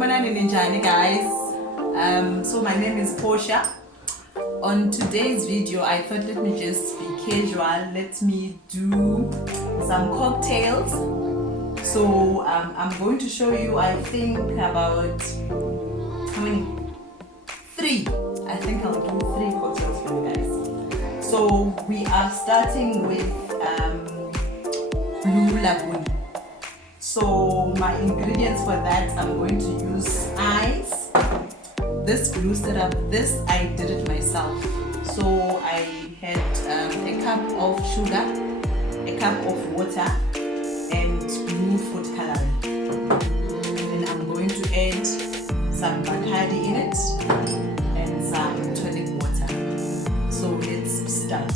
Ninjani guys. So my name is Portia. On today's video, I thought let me just be casual. Let me do some cocktails. So I'm going to show you, I think about how many? 3. I think I'll do 3 cocktails for you guys. So we are starting with Blue Lagoon. So my ingredients for that, I'm going to use ice, this blue syrup. This I did it myself. So I had a cup of sugar, a cup of water, and blue food coloring. And then I'm going to add some Bacardi in it and some tonic water. So let's start.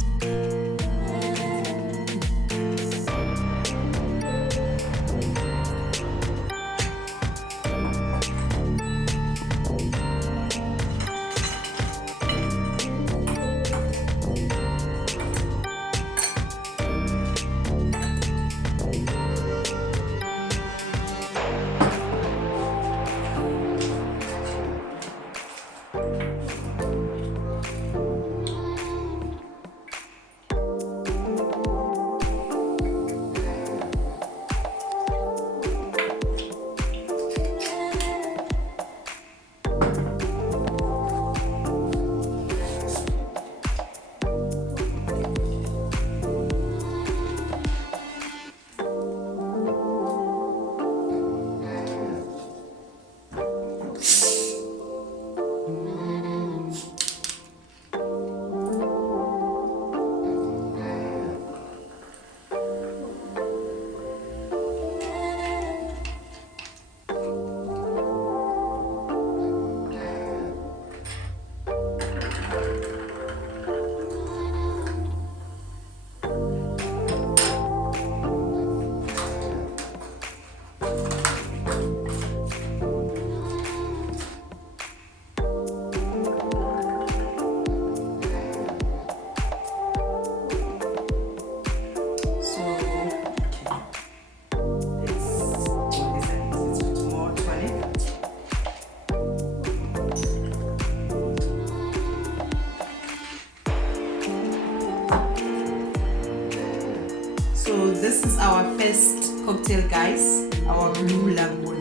So this is our first cocktail, guys, our Blue Lagoon.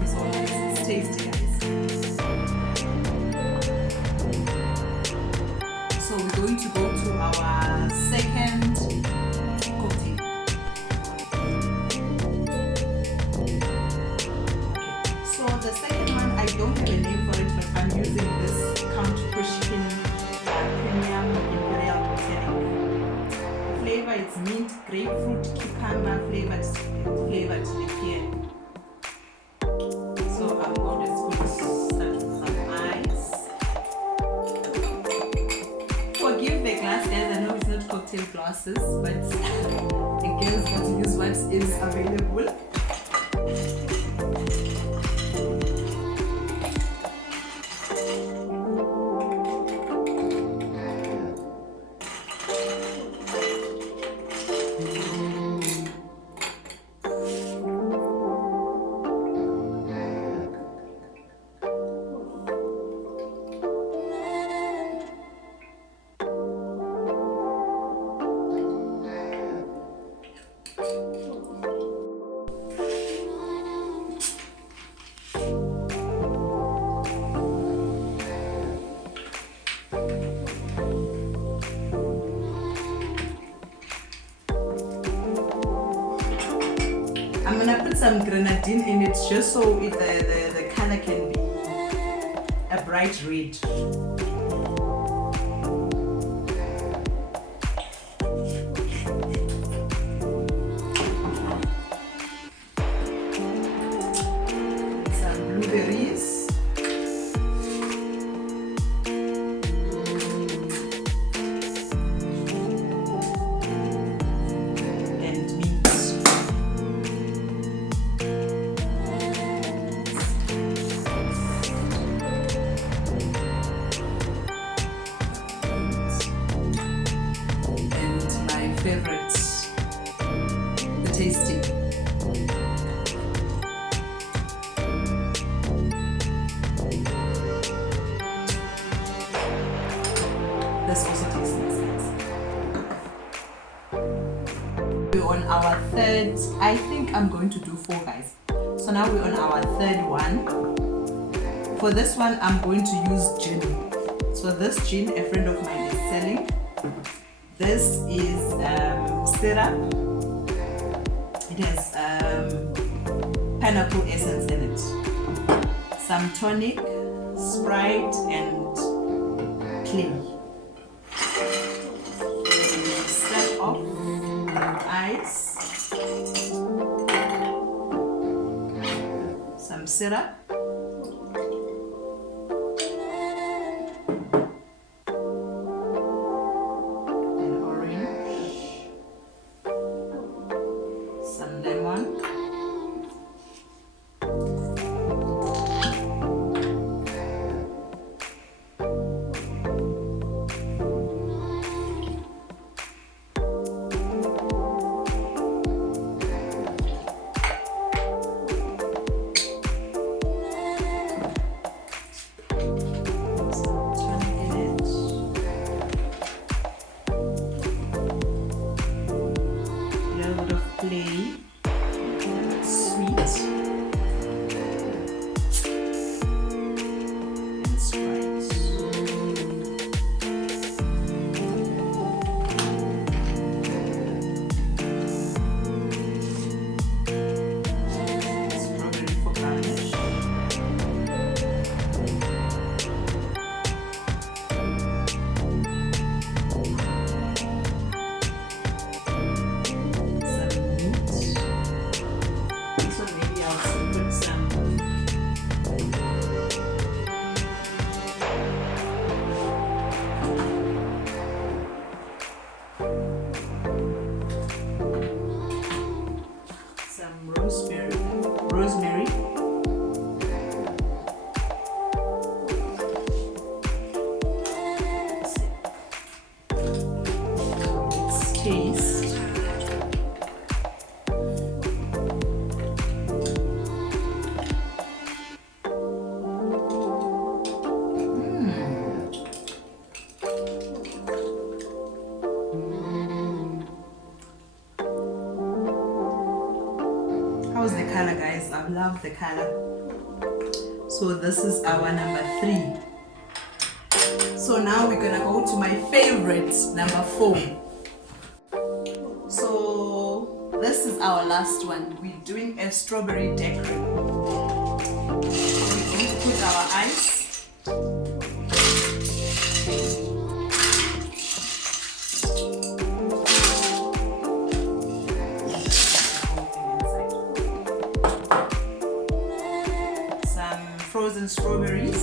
It's all nice, it's tasty, guys. So we're going to go to our second cocktail. So the second one, I don't have a name for it, but I'm using this Count Pushkin Premium Imperial Botanic. The flavor is mint, grapefruit, cucumber flavored liqueur. So I'm always going to start with some ice. Forgive the glass, guys. I know it's not cocktail glasses, but again, it's got to use what is available. I'm gonna put some grenadine in it just so the color can be a bright red. Some blueberries. favorite, the tasting. This also tastes nice. We're on our third, I think I'm going to do 4, guys. So now we're on our third one. For this one, I'm going to use gin. So this gin, a friend of mine is selling. This is syrup. It has pineapple essence in it. Some tonic, Sprite, and clay. Start off with ice, some syrup, an orange, some lemon, play, sweet, and Sprite. Strawberry for garnish. Rosemary. Let's taste. How's the color, guys? I love the color. So this is our number 3. So now we're gonna go to my favorite, number 4. So this is our last one. We're doing a strawberry daiquiri. So we're going to put our ice. Frozen strawberries,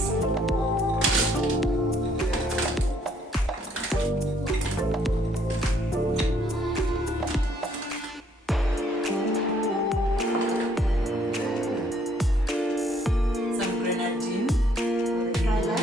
some grenadine for the color,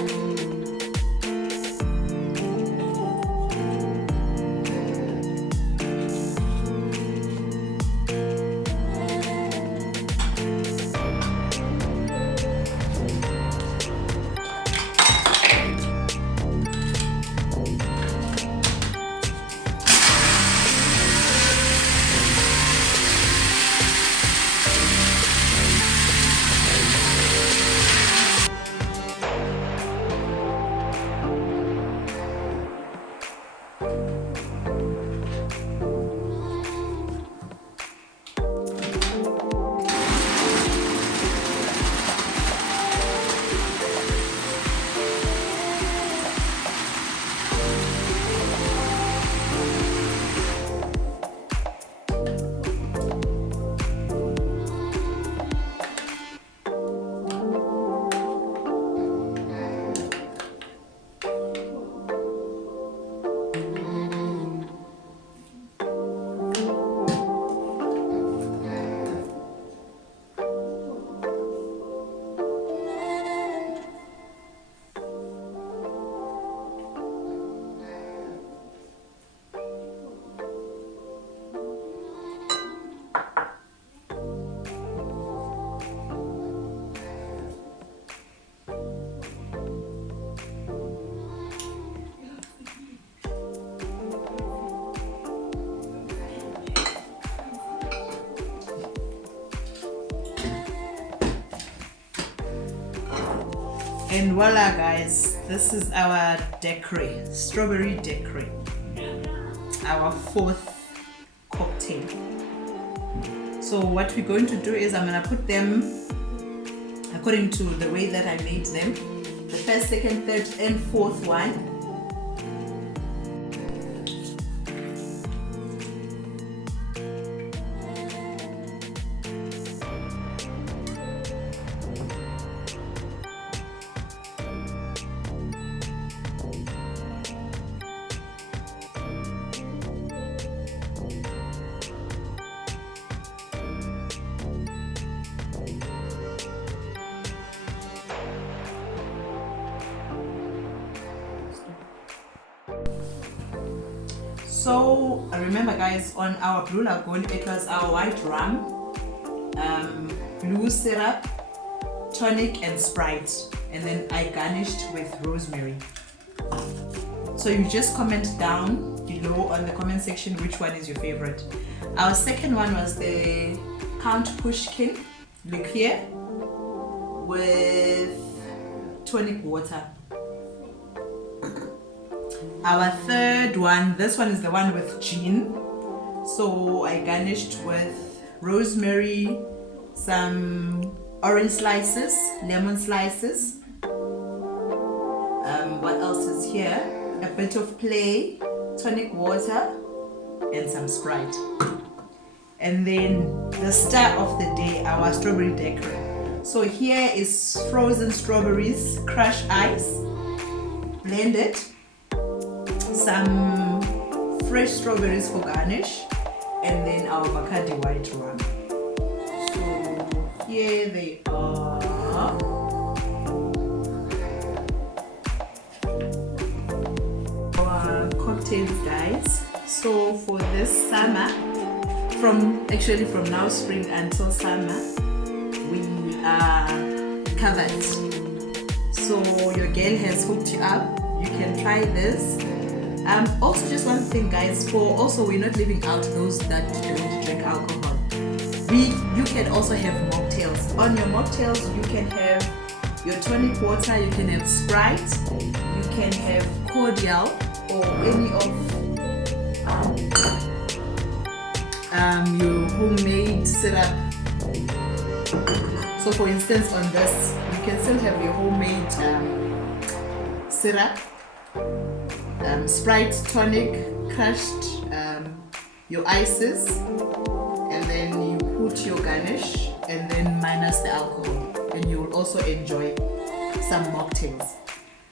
And voila guys, this is our daiquiri, strawberry daiquiri, our fourth cocktail. So what we're going to do is I'm going to put them according to the way that I made them, the first, second, third and fourth one. So remember guys, on our Blue Lagoon it was our white rum, blue syrup, tonic and Sprite, and then I garnished with rosemary. So you just comment down below on the comment section which one is your favorite. Our second one was the Count Pushkin liqueur with tonic water. Our third one, this one is the one with gin. So I garnished with rosemary, some orange slices, lemon slices. What else is here? A bit of play, tonic water, and some Sprite. And then the star of the day, our strawberry daiquiri. So here is frozen strawberries, crushed ice, blended, some fresh strawberries for garnish, and then our Bacardi white rum. So here they are. Our cocktails guys. So for this summer, from now spring until summer, we are covered. So your girl has hooked you up. You can try this. Also just one thing guys, we're not leaving out those that don't drink alcohol. You can also have mocktails. On your mocktails you can have your tonic water, you can have Sprite, you can have cordial or any of your homemade syrup. So for instance on this, you can still have your homemade syrup, Sprite, tonic, crushed your ices, and then you put your garnish and then minus the alcohol, and you will also enjoy some mocktails.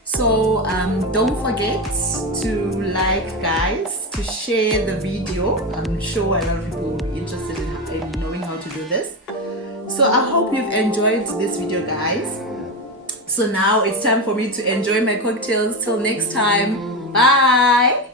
So don't forget to like guys, to share the video. I'm sure a lot of people will be interested in knowing how to do this. So I hope you've enjoyed this video guys. So now it's time for me to enjoy my cocktails. Till next time, bye.